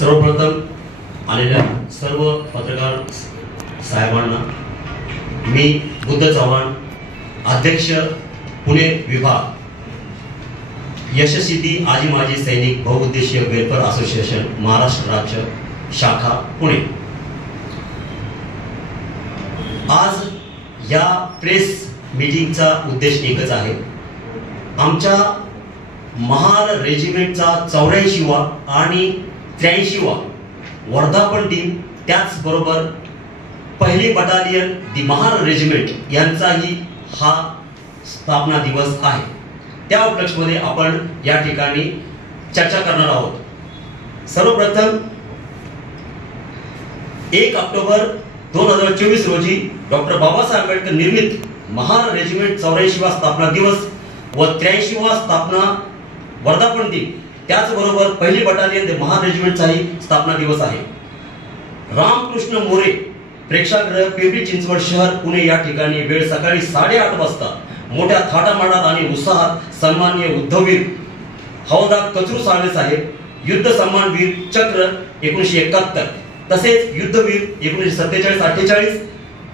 सर्वप्रथम आलेल्या सर्व पत्रकार साहेबांना मी बुद्ध चव्हाण, अध्यक्ष पुणे विभाग, यशस्वी आजी माजी सैनिक बहुउद्देशीय वेलफेअर असोसिएशन महाराष्ट्र राज्य शाखा पुणे। आज या प्रेस मीटिंगचा उद्देश एकच आहे। आमच्या महार रेजिमेंटचा 84वा आणि 83वा वर्धापन दिन, त्याचबरोबर पहिली बटालियन दी महार रेजिमेंट यांचाही हा स्थापना दिवस आहे। त्या उपलक्षमध्ये आपण या ठिकाणी चर्चा करणार आहोत। सर्वप्रथम 1 ऑक्टोबर 2024 रोजी डॉक्टर बाबासाहेब आंबेडकर निर्मित महार रेजिमेंट 84वा स्थापना दिवस व 83वा स्थापना वर्धापन दिन, त्याचबरोबर पहिली बटालियन महार रेजिमेंटचाही स्थापना दिवस आहे। रामकृष्ण मोरे प्रेक्षागृह, पिंपरी चिंचवड शहर पुणे या ठिकाणी वेळ सकाळी 8:30 वाजता मोठ्या थाटामाटात आणि उत्साहात सन्माननीय उद्धववीर हवालदार कचरू साळवे साहेब, युद्ध सन्मानवीर चक्र 1971, तसेच युद्धवीर 1947-48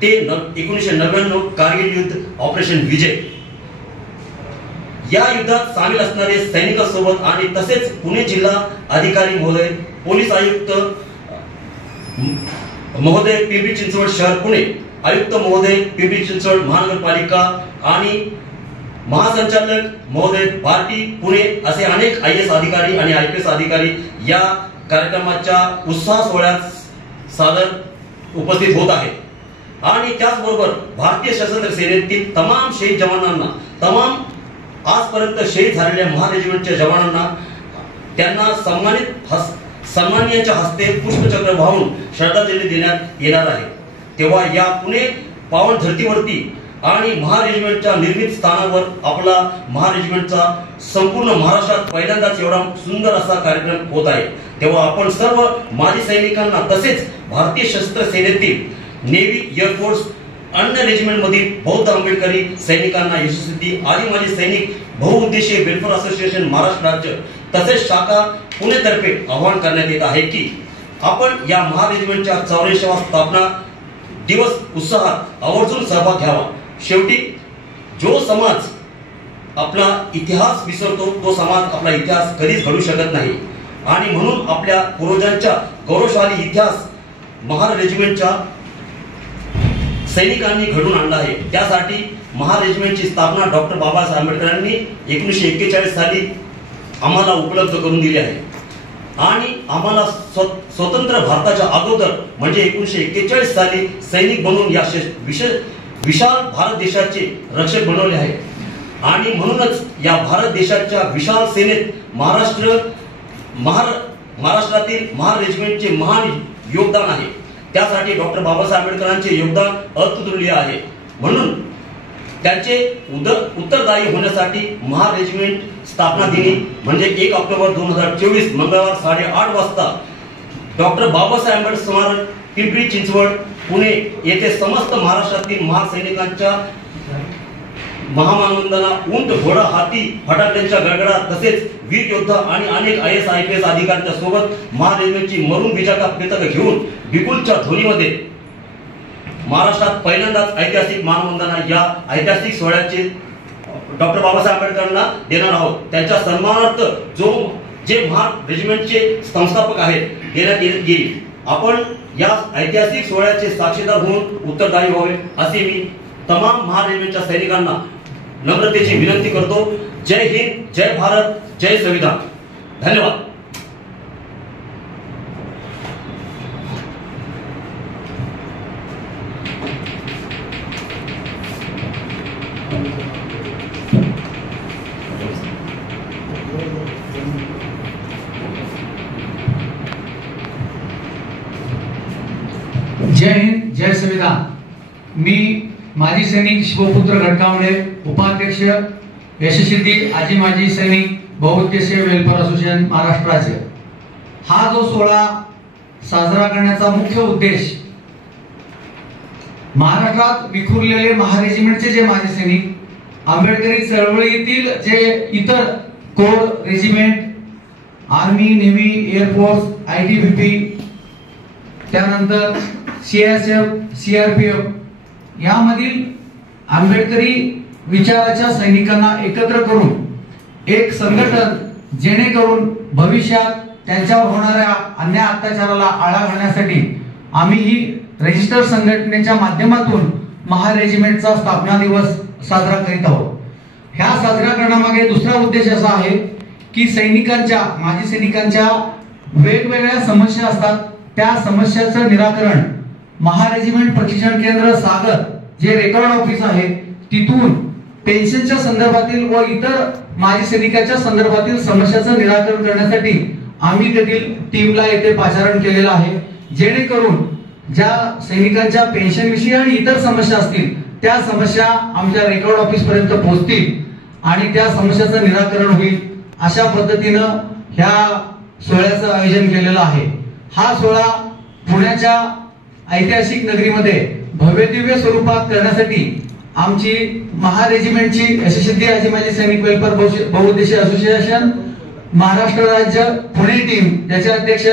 ते 1999 कारगिल युद्ध ऑपरेशन विजय या युद्धात सामील असणारे सैनिकांसोबत आणि तसेच पुणे जिल्हा अधिकारी महोदय, पोलीस आयुक्त महोदय पिंपरी चिंचवड शहर पुणे, आयुक्त महोदय पिंपरी चिंचवड महानगरपालिका आणि महासंचालक महोदय पार्टी पुणे असे अनेक IAS अधिकारी आणि IPS अधिकारी या कार्यक्रमाच्या उत्साह सोहळ्यात सादर उपस्थित होत आहेत। आणि त्याचबरोबर भारतीय सशस्त्र सेनेतील तमाम शहीद जवानांना, तमाम आजपर्यंत शहीद झालेल्या महार रेजिमेंटच्या जवानांना त्यांना सन्माननीयांच्या हस्ते पुष्पचक्र वाहून श्रद्धांजली देण्यात येणार आहे। तेव्हा या पुणे पावन धर्तीवरती आणि महार रेजिमेंटच्या निर्मित स्थानावर आपला महार रेजिमेंटचा संपूर्ण महाराष्ट्रात पहिल्यांदाच एवढा सुंदर असा कार्यक्रम होत आहे। तेव्हा आपण सर्व माजी सैनिकांना, तसेच भारतीय सशस्त्र सेनेतील नेव्ही, एअरफोर्स, अन्य रेजिमेंट मधील बौद्ध आंबेडकरी सैनिकांना, यशस्वी आजी माजी सैनिक बहुउद्देशीय वेलफेअर असोसिएशन महाराष्ट्र राज्य तसेच शाखा पुणे तर्फे आवाहन करण्यात येत आहे की आपण या महार रेजिमेंटच्या 84वा स्थापना दिवस उत्साहात आवर्जून सहभाग घ्यावा। शेवटी जो समाज आपला इतिहास विसरतो, तो समाज आपला इतिहास कधीच घडू शकत नाही आणि म्हणून आपल्या पूर्वजांच्या गौरवशाली इतिहास महार रेजिमेंटच्या सैनिकांनी घडून आणला आहे। त्यासाठी महार रेजिमेंटची स्थापना डॉक्टर बाबासाहेब आंबेडकरांनी 1941 साली आम्हाला उपलब्ध करून दिली आहे आणि आम्हाला स्वतंत्र भारताच्या अगोदर म्हणजे 1941 साली सैनिक बनवून या विशाल भारत देशाचे रक्षक बनवले आहे आणि म्हणूनच या भारत देशाच्या विशाल सेनेत महाराष्ट्रातील महार रेजिमेंटचे महान योगदान आहे। त्यासाठी डॉक्टर बाबासाहेब आंबेडकरांचे योगदान अतुलनीय आहे। म्हणून त्यांचे उत्तरदायी होण्यासाठी महार रेजिमेंट स्थापना दिनी म्हणजे 1 ऑक्टोबर 2024 मंगळवार 8:30 वाजता डॉक्टर बाबासाहेब आंबेडकर स्मारक, पिंपरी चिंचवड पुणे येथे समस्त महाराष्ट्रातील महार सैनिकांच्या महामानवंदना, उंट, घोडा, हाती, फटाक्यांच्या गडगडाट तसेच वीर योद्धा आणि अनेक IAS IPS अधिकाऱ्यांच्या सोबत महार रेजिमेंटची मरून बिजाका पताका घेऊन बिगुलच्या ध्वनीमध्ये महाराष्ट्रात पहिल्यांदाच ऐतिहासिक मानवंदना या ऐतिहासिक सोहळ्याचे डॉक्टर बाबासाहेब आंबेडकरांना देणार आहोत। त्यांच्या सन्मानार्थ जे महार रेजिमेंटचे संस्थापक आहेत देण्यात येईल। आपण या ऐतिहासिक सोहळ्याचे साक्षीदार होऊन उत्तरदायी व्हावे असे मी तमाम महार रेजिमेंटच्या सैनिकांना नम्रतेची विनंती करतो। जय हिंद, जय भारत, जय संविधान। धन्यवाद। जय हिंद, जय संविधान। मी माजी सैनिक शिवपुत्र घटकावडे, उपाध्यक्ष यशस्वी आजी माजी सैनिक बहुउद्देशीय वेलफेअर असोसिएशन महाराष्ट्र राज्य। हा जो सोहळा साजरा करण्याचा मुख्य उद्देश महाराष्ट्रात विखुरलेले महार रेजिमेंटचे जे माजी सैनिक, आंबेडकरी चळवळीतील जे इतर core regiment army, navy, air force, ITBP, त्यानंतर CSF, CRPF यामधील आंबेडकरी विचाराच्या सैनिकांना एकत्र करून एक संघटन, जेणेकरून भविष्यात त्यांच्यावर होणाऱ्या अन्याय अत्याचाराला आळा घालण्यासाठी आम्ही ही रजिस्टर संघटनेच्या माध्यमातून महारेजिमेंटचा स्थापना दिवस साजरा करीत आहोत. ह्या साजरा करण्यामागे दुसरा उद्देश असा आहे की सैनिकांच्या, माजी सैनिकांच्या वेगवेगळ्या समस्या असतात. त्या समस्याचं निराकरण महारेजिमेंट प्रशिक्षण केंद्र सागर, जे रेकॉर्ड ऑफिस आहे, तिथून पेन्शनच्या संदर्भातील व इतर माजी सैनिकांच्या संदर्भातील समस्याचं निराकरण करण्यासाठी आम्ही तेथील टीमला येथे पाचारण केलेलं आहे, जेणेकरून ज्या सैनिकांच्या पेन्शन विषयी आणि इतर समस्या असतील त्या समस्या आमच्या रेकॉर्ड ऑफिस पर्यंत पोहोचतील आणि त्या समस्याचं निराकरण होईल. अशा पद्धतीनं ह्या सोहळ्याचं आयोजन केलेलं आहे. हा सोहळा पुण्याच्या ऐतिहासिक नगरीमध्ये भव्यदिव्य स्वरूपात करण्यासाठी आमची महारेजिमेंटची यशस्वी आजी माजी सैनिक वेलफेअर बहुउद्देशीय असोसिएशन महाराष्ट्र राज्य पुणे टीम, ज्याचे अध्यक्ष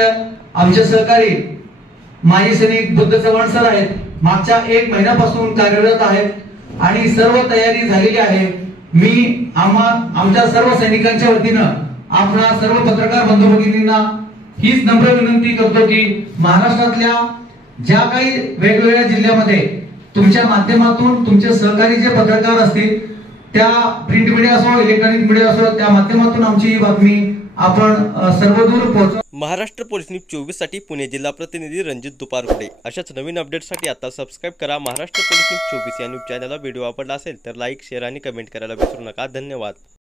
आमचे सहकारी माजी सैनिक बुद्ध चव्हाण सर आहेत, मागच्या 1 महिन्यापासून कार्यरत आहेत आणि सर्व तयारी झालेली आहे. मी आमच्या सर्व सैनिकांच्या वतीनं आपणा सर्व पत्रकार बंधू भगिनींना हीच नम्र विनंती करतो की महाराष्ट्रातल्या ज्या काही वेगवेगळ्या जिल्ह्यामध्ये तुमच्या माध्यमातून तुमचे सहकारी जे पत्रकार असतील, त्या प्रिंट मीडिया असो, इलेक्ट्रॉनिक मीडिया असो, त्या माध्यमातून आमची ही बातमी आपण सर्वदूर पोहोचवा. महाराष्ट्र पोलीस न्यूज 24 साठी पुणे जिल्हा प्रतिनिधी रणजित दुपारपुडे. अशाच नवीन अपडेट्ससाठी आता सबस्क्राईब करा महाराष्ट्र पोलीस न्यूज 24 या न्यूज चॅनलला. व्हिडिओ आवडला असेल तर लाईक, शेअर आणि कमेंट करायला विसरू नका. धन्यवाद.